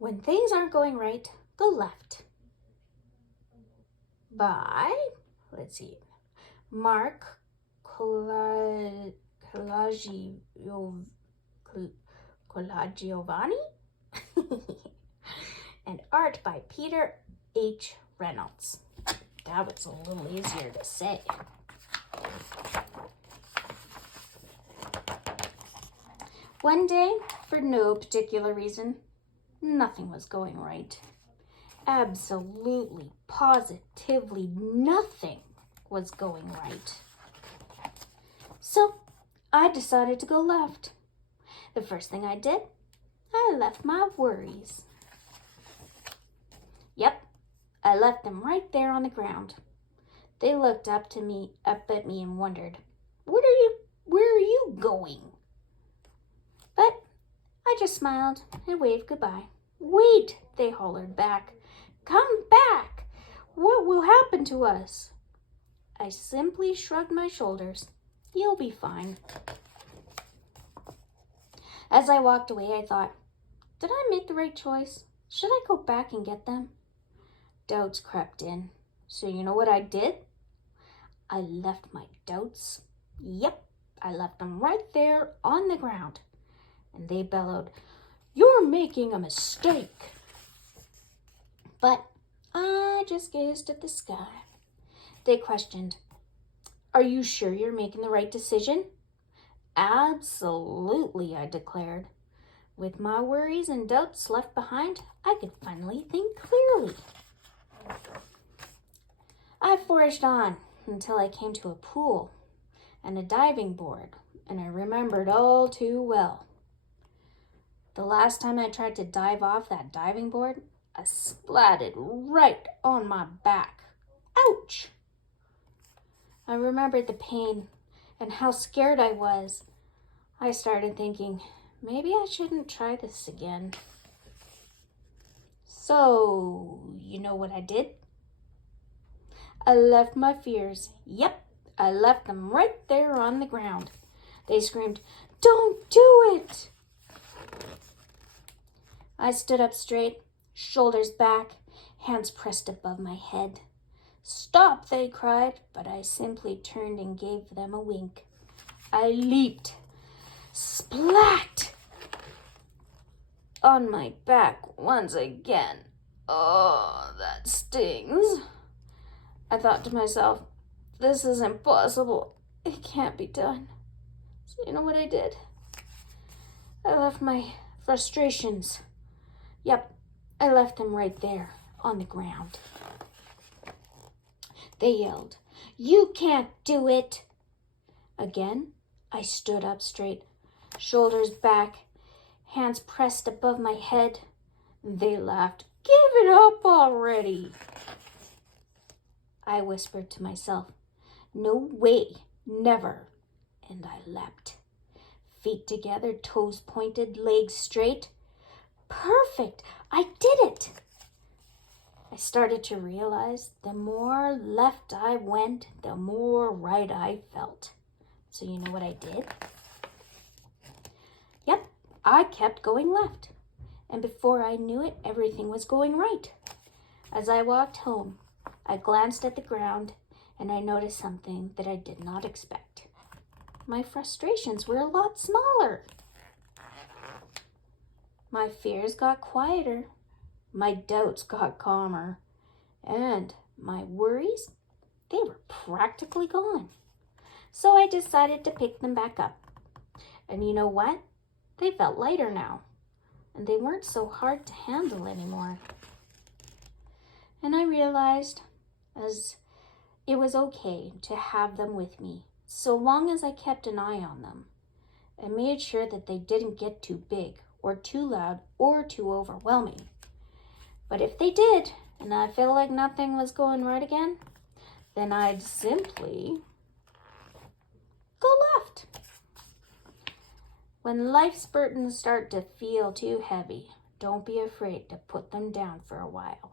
When Things Aren't Going Right, Go Left by, Mark Colagiovanni and art by Peter H. Reynolds. That was a little easier to say. One day, for no particular reason, nothing was going right. Absolutely, positively nothing was going right. So I decided to go left. The first thing I did, I left my worries. Yep, I left them right there on the ground. They looked up at me and wondered, where are you going? But I just smiled and waved goodbye. Wait, they hollered back. Come back! What will happen to us? I simply shrugged my shoulders. You'll be fine. As I walked away, I thought, did I make the right choice? Should I go back and get them? Doubts crept in. So you know what I did? I left my doubts. Yep, I left them right there on the ground. And they bellowed, "You're making a mistake." But I just gazed at the sky. They questioned, "Are you sure you're making the right decision?" "Absolutely," I declared. With my worries and doubts left behind, I could finally think clearly. I forged on until I came to a pool and a diving board, and I remembered all too well. The last time I tried to dive off that diving board, I splatted right on my back. Ouch! I remembered the pain and how scared I was. I started thinking, maybe I shouldn't try this again. So, you know what I did? I left my fears. Yep, I left them right there on the ground. They screamed, "Don't do it!" I stood up straight, shoulders back, hands pressed above my head. "Stop," they cried, but I simply turned and gave them a wink. I leaped, splat, on my back once again. Oh, that stings. I thought to myself, this is impossible. It can't be done. So you know what I did? I left my frustrations. Yep, I left them right there on the ground. They yelled, "You can't do it!" Again, I stood up straight, shoulders back, hands pressed above my head. They laughed, "Give it up already!" I whispered to myself, "No way, never." And I leapt. Feet together, toes pointed, legs straight. Perfect! I did it! I started to realize the more left I went, the more right I felt. So you know what I did? Yep, I kept going left. And before I knew it, everything was going right. As I walked home, I glanced at the ground and I noticed something that I did not expect. My frustrations were a lot smaller. My fears got quieter. My doubts got calmer. And my worries, they were practically gone. So I decided to pick them back up. And you know what? They felt lighter now. And they weren't so hard to handle anymore. And I realized as it was okay to have them with me, so long as I kept an eye on them and made sure that they didn't get too big or too loud or too overwhelming. But if they did, and I felt like nothing was going right again, then I'd simply go left. When life's burdens start to feel too heavy, don't be afraid to put them down for a while.